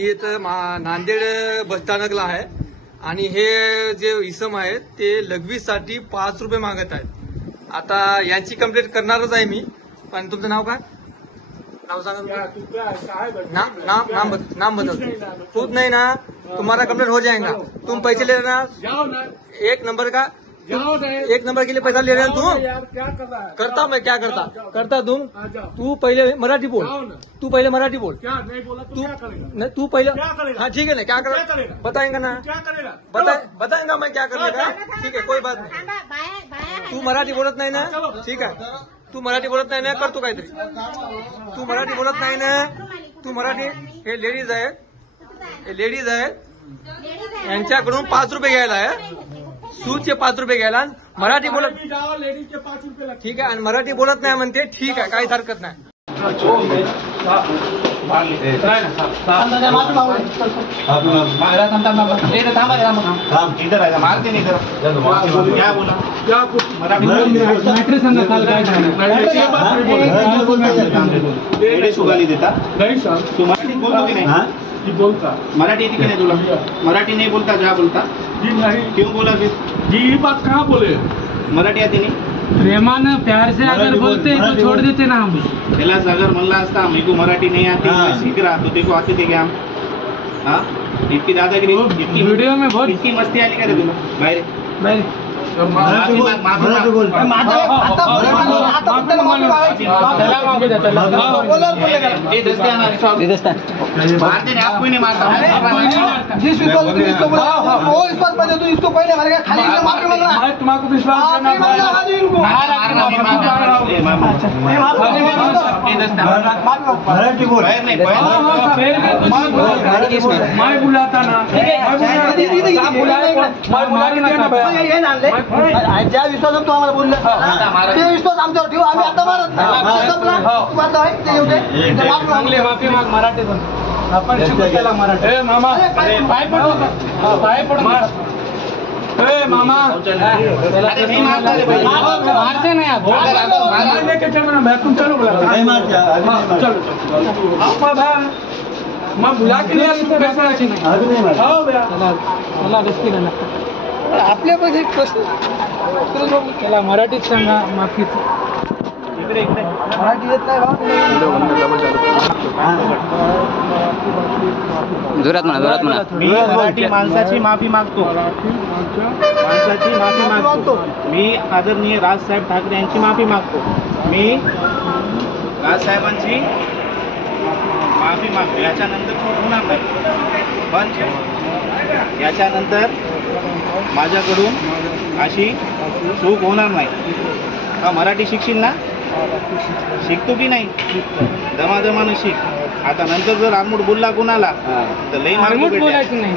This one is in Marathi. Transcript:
इथं नांदेड बसस्थानकला आहे आणि हे जे इसम आहेत ते लघवीसाठी 5 रुपये मागत आहेत। आता यांची कंप्लेंट करणारच आहे मी, पण तुमचं नाव काय? नाव सांगा। नाम बदल खुद नहीं ना, तुम्हारा कंप्लेंट हो जाएगा। तुम पैसे ले रहे ना, एक नंबर का एक नंबर के लिए पैसा ले रहे हैं तू? यार क्या कर रहा है? करता मैं क्या करता तू पहले मराठी बोल, तू पहले मराठी बोल। क्या नहीं बोला तू क्या करेगा? तू पहले क्या करेगा? हाँ ठीक है ना, क्या करेगा बताएंगा ना, क्या करेगा? बताएंगा मैं क्या करेगा। ठीक है कोई बात नहीं, तू मराठी बोलत नाही ना, ठीक आहे तू मराठी बोलत नाही ना, करतो काहीतरी। तू मराठी बोलत नाही ना, तू मराठी हे लेडीज आहे यांच्याकडून 5 रुपये घ्यायला आहे, सूटचे 5 रुपये घ्यायला। मराठी बोलत लेडीजचे 5 रुपये ठीक आहे, आणि मराठी बोलत नाही म्हणते, ठीक आहे काहीच हरकत नाही। बोलता मराठी येते की नाही तुला? मराठी नहीं बोलता, जा बोलता जी नहीं। क्यों बोला फिर? जी ये बात कहाँ बोले? मराठी आती नहीं? प्रेमान प्यार से अगर बोलते तो छोड़ देते ना हम। त्यालाच अगर म्हणला असता मेरे को मराठी नहीं आती, मैं सीख रहा, तो तेरे को आती थी क्या? हाँ इतनी दादागिरी, इतनी वीडियो में बहुत इतनी मस्ती आली का रे तुला? बाहेर भाई मराठी बोल। मारते नहीं, आप कोई नहीं मारता। जिस विश्वास को इसको बोला वो विश्वास पर तू इसको पहले मारेगा, खाली इसको माफी मांग रहा है। तुम्हारा विश्वास माफी मांग रहा है इनको। मराठी बोल। मैं बुलाता ना, ज्या विश्वासात तू आम्हाला बोलला ते विश्वास आमच्यावर ठेवू, आम्ही आता मारत नाही। माफी माग मराठीतून आपण शिकू त्याला मराठी। मामा पाय पडू, पाय पडू मामा, मारते नहीं आप, लेके चलना बैठूं, चलो मैं बुला के लिया बैठायची नाही। हो भैया चला रिस्की ना आपल्या पण एक प्रश्न त्याला मराठीत सांगा माफीच। मराठी येत नाही जोरात म्हणा। मी मराठी माणसाची माफी मागतो, माणसाची माफी मागतो। मी आदरणीय राजसाहेब ठाकरे यांची माफी मागतो। मी राजसाहेबांची माफी मागतो, याच्यानंतर चूक होणार नाही, पण याच्यानंतर माझ्याकडून अशी चूक होणार नाही। हा मराठी शिकशील ना? शिकतो की नाही? दमादमानं शिक। आता नंतर जर आरमूड बोलला कुणाला तर लई मारमूड बोलायची नाही।